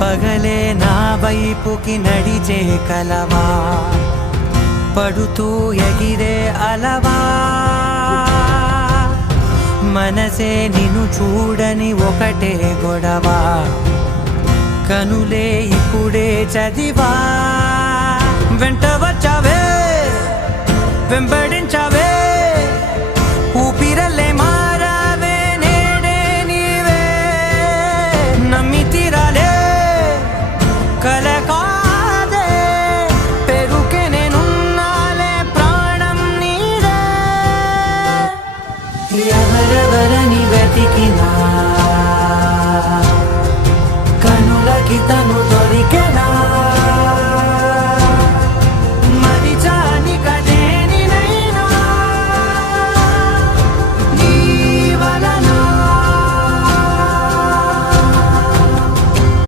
పగలే నా వైపుకి నడిచే కలవా, పడుతూ ఎగిరే అలవా, మనసే నిన్ను చూడని ఒకటే గొడవ, కనులే ఇప్పుడే చదివా. వెంట వచ్చావే వెంబడించావే, ఊపిరల్లే మారావే నేడే నీవే, నమ్మి తీరాలే కల కాదే, పెరుకే నేనున్నాలే ప్రాణం నీదే. ఎవరెవరని వెతికినా కనులకి తను